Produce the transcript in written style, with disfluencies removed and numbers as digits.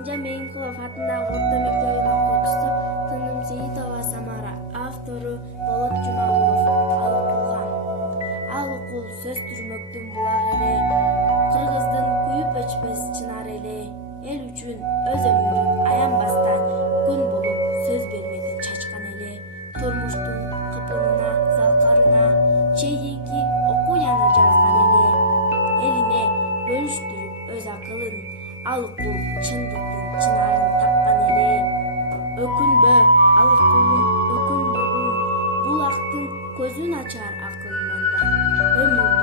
Иманжан Мейинқұлов атындағы орта мектебінің оқушысы Тынымсейітова Самара. Автору Болот Жумагулов. Ал укулган. Ал укул сөз түрмөктүн булак эле, кыргыздын күйүп өчпөс чынар эле. Эл үчүн өз өмүрүн аянбастан күн болуп сөз бермедин чачкан эле. Турмуштун кыпынына, залкарына чейинки окуяны жазган эле. Элине бөлүштүрүп өз акылын, ал укул чындыктын чынарын тапкан эле. Өкүнбө, ал укулум, өкүнбөгүн, булактын көзүн ачар акыл манда. Өмүрдү